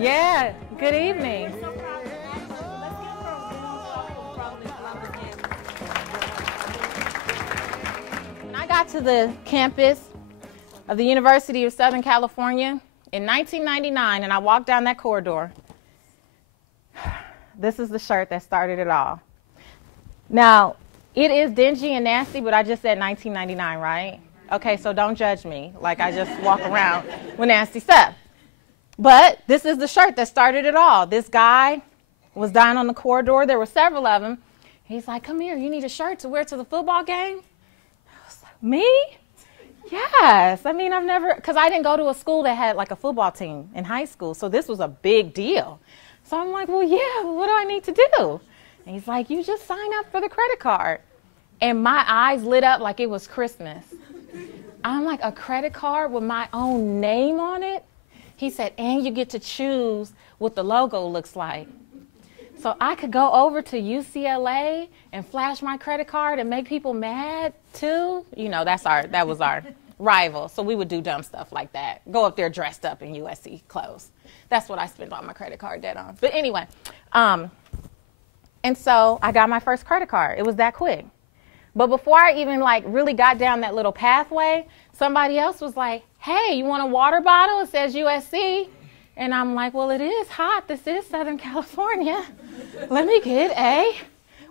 Yeah, good evening. When I got to the campus of the University of Southern California in 1999 and I walked down that corridor, this is the shirt that started it all. Now, it is dingy and nasty, but I just said 1999, right? Okay, so don't judge me like I just walk around with nasty stuff. But this is the shirt that started it all. This guy was down on the corridor. There were several of them. He's like, come here, you need a shirt to wear to the football game? I was like, me? Yes. I mean, because I didn't go to a school that had like a football team in high school, so this was a big deal. So I'm like, well, yeah, what do I need to do? And he's like, you just sign up for the credit card. And my eyes lit up like it was Christmas. I'm like, a credit card with my own name on it? He said, and you get to choose what the logo looks like. So I could go over to UCLA and flash my credit card and make people mad too. You know, that was our rival. So we would do dumb stuff like that. Go up there dressed up in USC clothes. That's what I spent all my credit card debt on. But anyway, and so I got my first credit card. It was that quick. But before I even really got down that little pathway, somebody else was like, hey, you want a water bottle? It says USC. And I'm like, well, it is hot. This is Southern California. Let me get a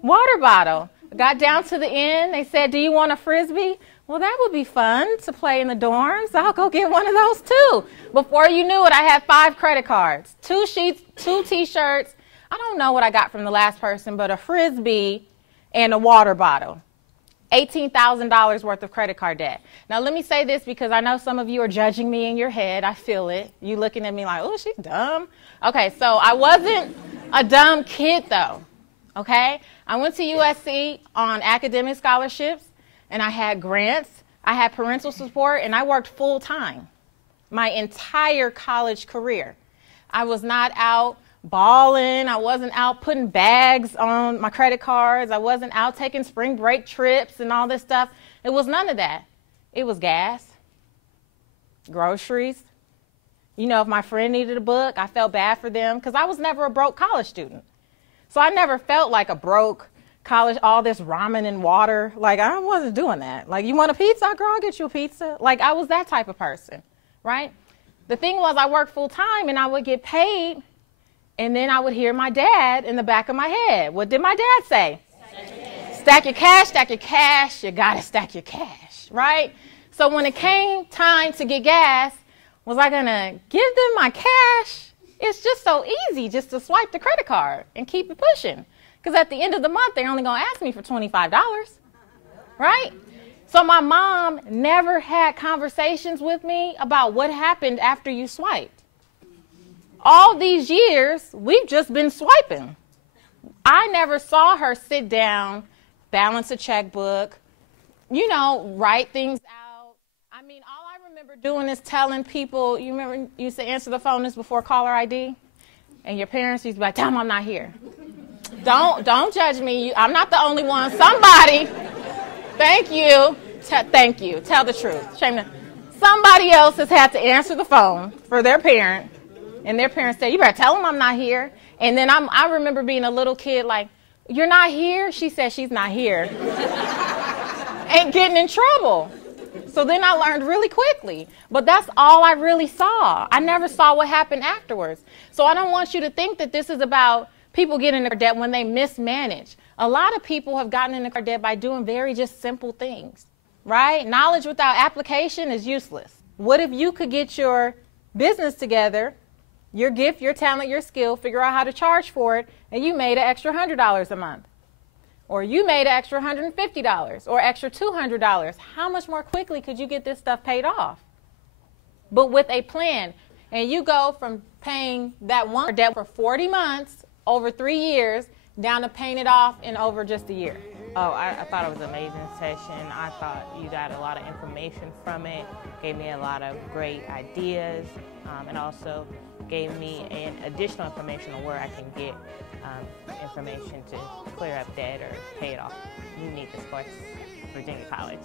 water bottle. Got down to the end. They said, do you want a Frisbee? Well, that would be fun to play in the dorms. I'll go get one of those too. Before you knew it, I had 5 credit cards, 2 sheets, 2 T-shirts. I don't know what I got from the last person, but a Frisbee and a water bottle. $18,000 worth of credit card debt. Now, let me say this because I know some of you are judging me in your head. I feel it. You looking at me like, oh, she's dumb. Okay, so I wasn't a dumb kid, though, okay? I went to USC on academic scholarships, and I had grants. I had parental support, and I worked full-time my entire college career. I was not out balling. I wasn't out putting bags on my credit cards. I wasn't out taking spring break trips and all this stuff. It was none of that. It was gas, groceries. You know, if my friend needed a book, I felt bad for them because I was never a broke college student. So I never felt like a broke college, all this ramen and water. Like, I wasn't doing that. Like, you want a pizza? Girl, I'll get you a pizza. Like, I was that type of person, right? The thing was I worked full time and I would get paid. And then I would hear my dad in the back of my head. What did my dad say? Stack your cash, stack your cash. You got to stack your cash, right? So when it came time to get gas, was I going to give them my cash? It's just so easy just to swipe the credit card and keep it pushing. Because at the end of the month, they're only going to ask me for $25, right? So my mom never had conversations with me about what happened after you swiped. All these years, we've just been swiping. I never saw her sit down, balance a checkbook, you know, write things out. I mean, all I remember doing is telling people, you remember you used to answer the phone this before caller ID? And your parents used to be like, tell them I'm not here. Don't judge me. I'm not the only one. Somebody, thank you. Thank you. Tell the truth. Shame them. Somebody else has had to answer the phone for their parent. And their parents said, you better tell them I'm not here. And then I remember being a little kid like, you're not here? She said she's not here. And getting in trouble. So then I learned really quickly. But that's all I really saw. I never saw what happened afterwards. So I don't want you to think that this is about people getting into debt when they mismanage. A lot of people have gotten into debt by doing very just simple things, right? Knowledge without application is useless. What if you could get your business together, your gift, your talent, your skill, figure out how to charge for it, and you made an extra $100 a month? Or you made an extra $150 or extra $200. How much more quickly could you get this stuff paid off? But with a plan. And you go from paying that one debt for 40 months over 3 years down to paying it off in over just a year. Oh, I thought it was an amazing session. I thought you got a lot of information from it, gave me a lot of great ideas, and also gave me an additional information on where I can get information to clear up debt or pay it off. You need this course, Virginia College.